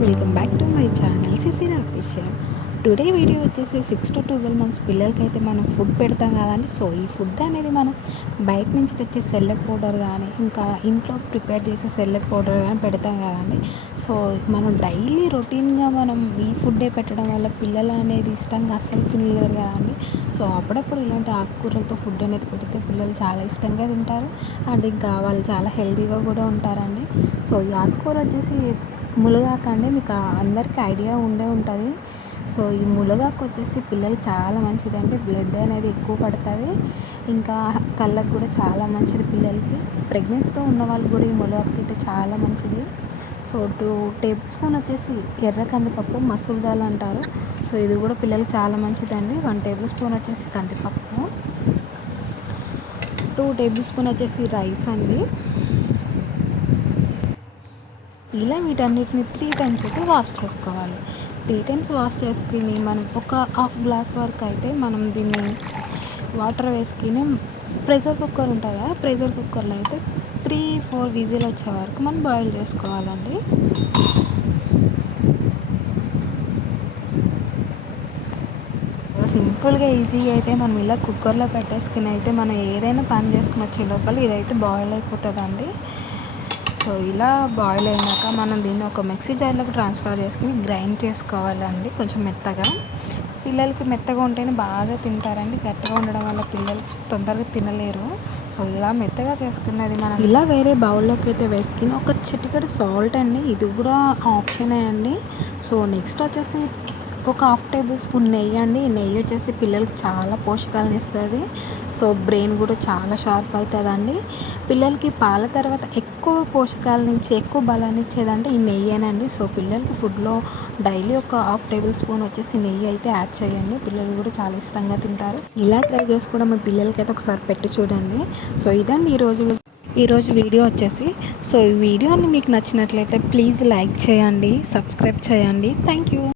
Welcome back to my channel Sisir official today video వచ్చేసి six to twelve months పిల్లలకైతే మనం food పెడతాం కదండి. సో ఈ ఫుడ్ అనేది మనం బయట నుంచి తెచ్చే సెల్లెక్ పౌడర్ కానీ ఇంకా ఇంట్లో ప్రిపేర్ చేసే సెల్లెక్ పౌడర్ కానీ పెడతాం కదండి. సో మనం డైలీ రొటీన్గా మనం ఈ ఫుడ్డే పెట్టడం వల్ల పిల్లలు అనేది ఇష్టంగా అస్సలు తినలేరు కదండి. సో అప్పుడప్పుడు ఇలాంటి ఆకుకూరలతో ఫుడ్ అనేది పెడితే పిల్లలు చాలా ఇష్టంగా తింటారు. అండ్ ఇంకా వాళ్ళు చాలా హెల్తీగా కూడా ఉంటారండి. సో ఈ ఆకుకూర వచ్చేసి ములగాకండి మీకు అందరికీ ఐడియా ఉండే ఉంటుంది. సో ఈ ములగాకు వచ్చేసి పిల్లలు చాలా మంచిదండి. బ్లడ్ అనేది ఎక్కువ పడుతుంది. ఇంకా కళ్ళకు కూడా చాలా మంచిది పిల్లలకి. ప్రెగ్నెన్సీతో ఉన్న వాళ్ళు కూడా ఈ ములగాకు తింటే చాలా మంచిది. సో టూ టేబుల్ స్పూన్ వచ్చేసి ఎర్ర కందిపప్పు మసూర్ దాల్ అంటారు. సో ఇది కూడా పిల్లలకి చాలా మంచిదండి. వన్ టేబుల్ స్పూన్ వచ్చేసి కందిపప్పు. టూ టేబుల్ స్పూన్ వచ్చేసి రైస్ అండి. ఇలా వీటన్నిటిని త్రీ టైమ్స్ అయితే వాష్ చేసుకోవాలి. త్రీ టైమ్స్ వాష్ చేసుకుని మనం ఒక హాఫ్ గ్లాస్ వరకు అయితే మనం దీన్ని వాటర్ వేసుకుని ప్రెషర్ కుక్కర్ ఉంటుంది కదా ప్రెషర్ కుక్కర్లో అయితే త్రీ ఫోర్ విజిల్ వచ్చే వరకు మనం బాయిల్ చేసుకోవాలండి. సింపుల్గా ఈజీగా అయితే మనం ఇలా కుక్కర్లో పెట్టేసుకుని అయితే మనం ఏదైనా పని చేసుకుని వచ్చే లోపల ఇదైతే బాయిల్ అయిపోతుందండి. సో ఇలా బాయిల్ అయినాక మనం దీన్ని ఒక మిక్సీ జార్లోకి ట్రాన్స్ఫర్ చేసుకుని గ్రైండ్ చేసుకోవాలండి కొంచెం మెత్తగా. పిల్లలకి మెత్తగా ఉంటేనే బాగా తింటారండి. గట్టిగా ఉండడం వల్ల పిల్లలు తొందరగా తినలేరు. సో ఇలా మెత్తగా చేసుకున్నది మనం ఇలా వేరే బౌల్లోకి అయితే వేసుకుని ఒక చిటికడ సాల్ట్ అండి. ఇది కూడా ఆప్షనే అండి. సో నెక్స్ట్ వచ్చేసి ఒక హాఫ్ టేబుల్ స్పూన్ నెయ్యి అండి. నెయ్యి వచ్చేసి పిల్లలకి చాలా పోషకాలను ఇస్తుంది. సో బ్రెయిన్ కూడా చాలా షార్ప్ అవుతుందండి. పిల్లలకి పాల తర్వాత ఎక్కువ పోషకాల నుంచి ఎక్కువ బలాన్ని ఇచ్చేదంటే ఈ నెయ్యేనండి. సో పిల్లలకి ఫుడ్లో డైలీ ఒక హాఫ్ టేబుల్ స్పూన్ వచ్చేసి నెయ్యి అయితే యాడ్ చేయండి. పిల్లలు కూడా చాలా ఇష్టంగా తింటారు. ఇలా ట్రై చేసి కూడా మీ పిల్లలకి అయితే ఒకసారి పెట్టి చూడండి. సో ఇదండి ఈరోజు ఈరోజు వీడియో వచ్చేసి. సో ఈ వీడియోని మీకు నచ్చినట్లయితే ప్లీజ్ లైక్ చేయండి సబ్స్క్రైబ్ చేయండి. Thank you.